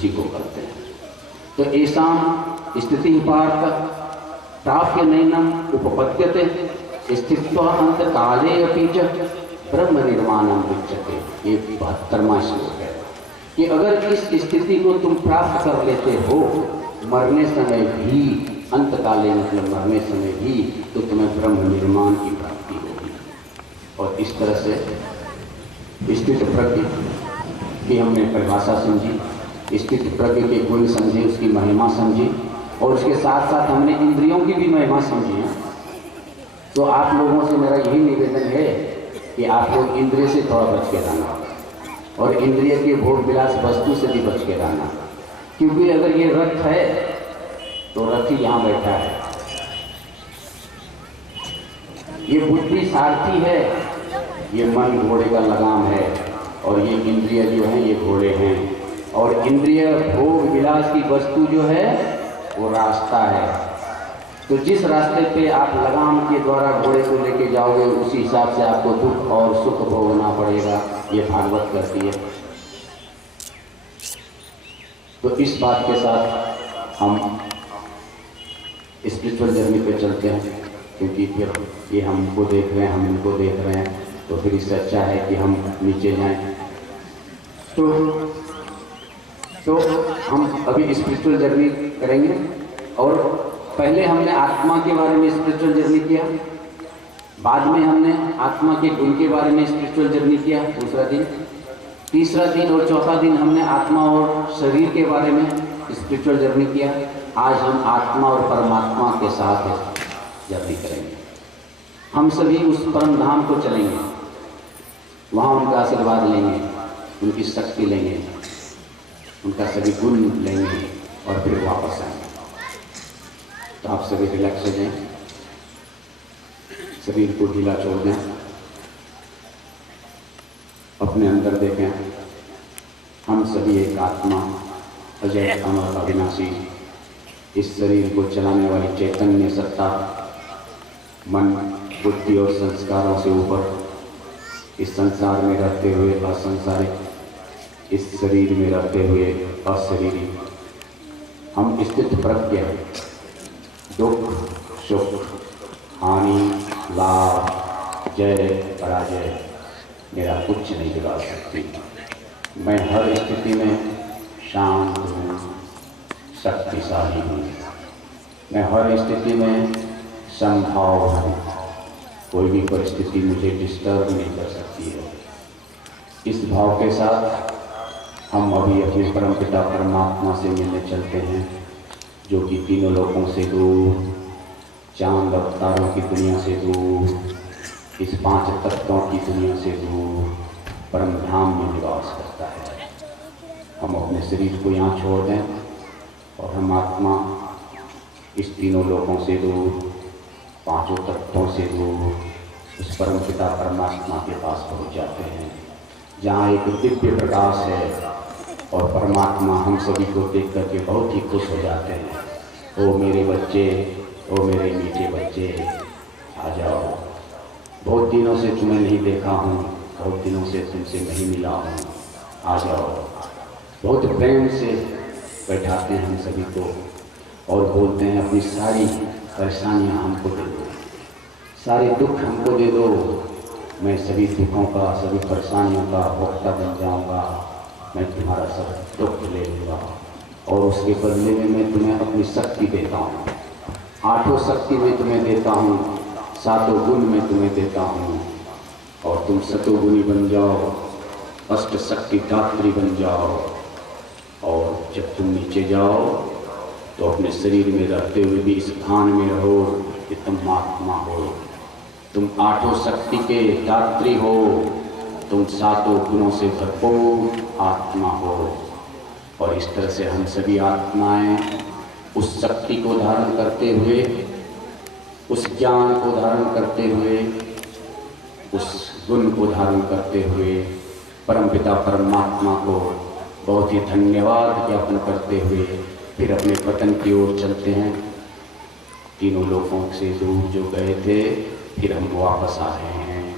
उसी को करते हैं। तो ऐसा स्थिति पार्थ प्राप्य नैनम उपपद्यते स्थित्वा अंत काले अपि च ब्रह्म निर्माणम विच्यते। ये 72वां श्लोक है कि अगर इस स्थिति को तुम प्राप्त कर लेते हो मरने समय भी, अंत काले मतलब मरने समय भी, तो तुम्हें ब्रह्म निर्माण की प्राप्ति होगी। और इस तरह से स्थित प्रज्ञ की हमने परिभाषा समझी, स्थित प्रज्ञ के गुण समझे, उसकी महिमा समझी, और उसके साथ साथ हमने इंद्रियों की भी महिमा समझी है। तो आप लोगों से मेरा यही निवेदन है कि आप लोग इंद्रिय से थोड़ा बच के रहना और इंद्रिय के भोग विलास वस्तु से भी बच के रहना, क्योंकि अगर ये रथ है तो रथ ही यहाँ बैठा है, ये बुद्धि सारथी है, ये मन घोड़े का लगाम है, और ये इंद्रिय जो हैं ये घोड़े हैं, और इंद्रिय भोग विलास की वस्तु जो है वो रास्ता है। तो जिस रास्ते पे आप लगाम के द्वारा घोड़े को लेके जाओगे उसी हिसाब से आपको दुख और सुख भोगना पड़ेगा, ये भागवत कहती है। तो इस बात के साथ हम स्पिरिचुअल जर्नी पे चलते हैं, क्योंकि फिर ये हमको देख रहे हैं, हम इनको देख रहे हैं, तो फिर इससे अच्छा है कि हम नीचे जाएं। तो हम अभी स्पिरिचुअल जर्नी करेंगे, और पहले हमने आत्मा के बारे में स्पिरिचुअल जर्नी किया, बाद में हमने आत्मा के गुण के बारे में स्पिरिचुअल जर्नी किया दूसरा दिन, तीसरा दिन और चौथा दिन हमने आत्मा और शरीर के बारे में स्पिरिचुअल जर्नी किया। आज हम आत्मा और परमात्मा के साथ जर्नी करेंगे। हम सभी उस परम धाम को चलेंगे, वहाँ उनका आशीर्वाद लेंगे, उनकी शक्ति लेंगे, उनका सभी गुण लेंगे और फिर वापस आएंगे। तो आप सभी रिलैक्स हो जाएं, शरीर को ढीला छोड़ दें, अपने अंदर देखें। हम सभी एक आत्मा, अजय अमर अविनाशी, इस शरीर को चलाने वाली चैतन्य सत्ता, मन बुद्धि और संस्कारों से ऊपर, इस संसार में रहते हुए असंसारिक, इस शरीर में रहते हुए अशरीरी। हम स्थित प्रज्ञ, दुख सुख हानि लाभ जय पराजय मेरा कुछ नहीं बिगाड़ सकती। मैं हर स्थिति में शांत हूँ, शक्तिशाली हूँ, मैं हर स्थिति में संभाव हूँ, कोई भी परिस्थिति मुझे डिस्टर्ब नहीं कर सकती है। इस भाव के साथ हम अभी अपने परमपिता परमात्मा से मिलने चलते हैं, जो कि तीनों लोकों से दूर, चांद अवतारों की दुनिया से दूर, इस 5 तत्वों की दुनिया से दूर परम धाम में निवास करता है। हम अपने शरीर को यहाँ छोड़ दें और हम आत्मा इस तीनों लोकों से दूर, 5 तत्वों से दूर, उस परम पिता परमात्मा के पास पहुँच जाते हैं, जहाँ एक दिव्य प्रकाश है, और परमात्मा हम सभी को देख करके बहुत ही खुश हो जाते हैं। ओ मेरे बच्चे, ओ मेरे मीठे बच्चे, आ जाओ, बहुत दिनों से तुम्हें नहीं देखा हूँ, बहुत दिनों से तुमसे नहीं मिला हूँ, आ जाओ। बहुत प्रेम से बैठाते हैं हम सभी को और बोलते हैं अपनी सारी परेशानियाँ हमको दे दो, सारे दुख हमको दे दो, मैं सभी दुखों का, सभी परेशानियों का भोक्ता बन जाऊँगा, मैं तुम्हारा सब दुख ले लूँगा, और उसके बदले में मैं तुम्हें अपनी शक्ति देता हूँ। 8 शक्ति मैं तुम्हें देता हूँ, 7 गुण मैं तुम्हें देता हूँ, और तुम सतोगुणी बन जाओ, अष्ट शक्ति दात्री बन जाओ। और जब तुम नीचे जाओ तो अपने शरीर में रहते हुए भी इस भान में रहो कि तुम आत्मा हो, तुम 8 शक्ति के दात्री हो, तुम 7 गुणों से भरपूर आत्मा हो। और इस तरह से हम सभी आत्माएं उस शक्ति को धारण करते हुए, उस ज्ञान को धारण करते हुए, उस गुण को धारण करते हुए परमपिता परमात्मा को बहुत ही धन्यवाद ज्ञापन करते हुए फिर अपने वतन की ओर चलते हैं। तीनों लोगों से दूर जो गए थे, फिर हम वापस आ रहे हैं,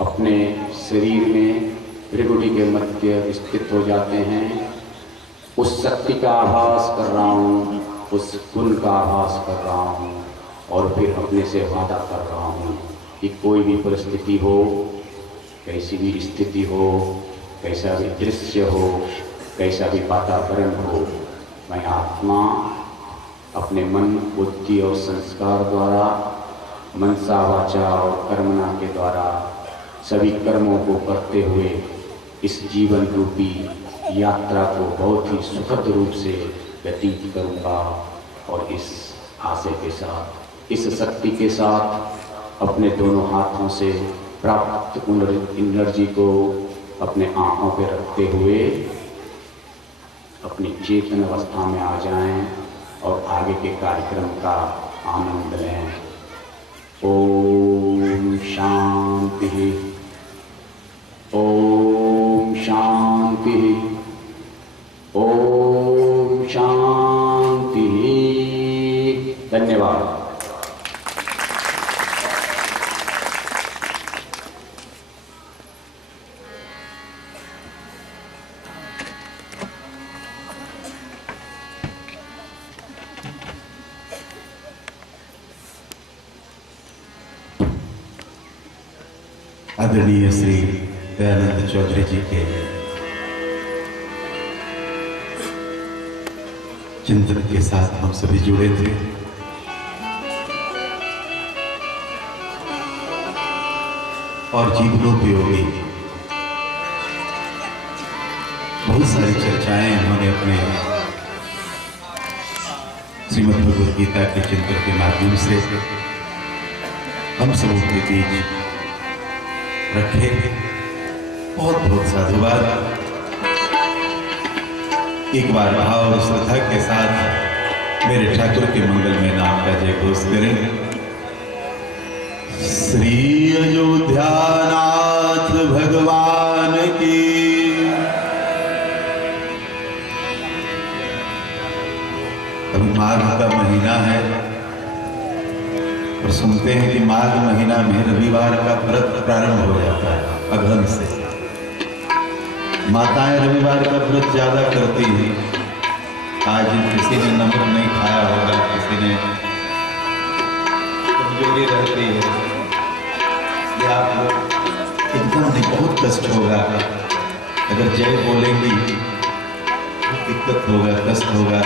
अपने शरीर में त्रिगुटी के मध्य स्थित हो जाते हैं, उस शक्ति का आभास कर रहा हूँ, उस गुण का आभास कर रहा हूँ और फिर अपने से वादा कर रहा हूँ कि कोई भी परिस्थिति हो, कैसी भी स्थिति हो, कैसा भी दृश्य हो, कैसा भी वातावरण हो, मैं आत्मा अपने मन, बुद्धि और संस्कार द्वारा, मनसा, वाचा और कर्मणा के द्वारा सभी कर्मों को करते हुए इस जीवन रूपी यात्रा को बहुत ही सुखद रूप से व्यतीत करूँगा और इस आशय के साथ, इस शक्ति के साथ अपने दोनों हाथों से प्राप्त एनर्जी को अपने आँखों पर रखते हुए अपनी चेतन अवस्था में आ जाएं और आगे के कार्यक्रम का आनंद लें। ओम शांति, ओम शांति, ओम शांति। धन्यवाद। आदरणीय श्री दयानंद चौधरी जी के चिंतन के साथ हम सभी जुड़े थे। और जीवनोपयोगी बहुत सारी चर्चाएं उन्होंने अपने श्रीमद् भगवद गीता के चिंतन के माध्यम से हम सबों के बीच रखे। बहुत बहुत साधुवाद। एक बार भाव और श्रद्धा के साथ मेरे ठाकुर के मंगलमय नाम का जय घोष करें। श्री अयोध्यानाथ भगवान की। अभी माघ का महीना है और सुनते हैं कि माघ महीना में रविवार का व्रत प्रारंभ हो जाता है। अगहन से माताएं रविवार का व्रत ज्यादा करती हैं। आज किसी ने नमक नहीं खाया होगा, किसी ने कमजोरी रहती है, या आप लोग एकदम नहीं, बहुत कष्ट होगा अगर जय बोलेंगी, दिक्कत होगा, कष्ट होगा।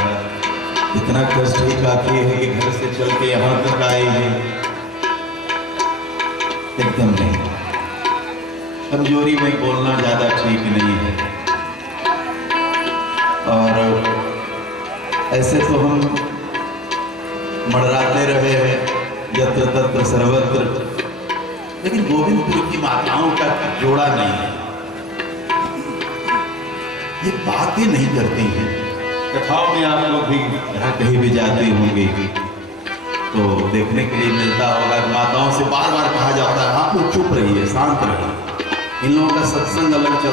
इतना कष्ट ही काफी है कि घर से चल के यहाँ तक आई है। एकदम नहीं, कमजोरी में बोलना ज्यादा ठीक नहीं है। और ऐसे तो हम मड़राते रहे हैं यत्र तत्र सर्वत्र, लेकिन गोविंदपुर की माताओं का जोड़ा नहीं है। ये बातें नहीं करती हैं। कथाओं में आप लोग भी जहाँ कहीं भी जाते होंगे तो देखने के लिए मिलता होगा, माताओं से बार बार कहा जाता है आप लोग चुप रहिए, शांत रहिए। इन लोगों का सत्संग अलग चलता है।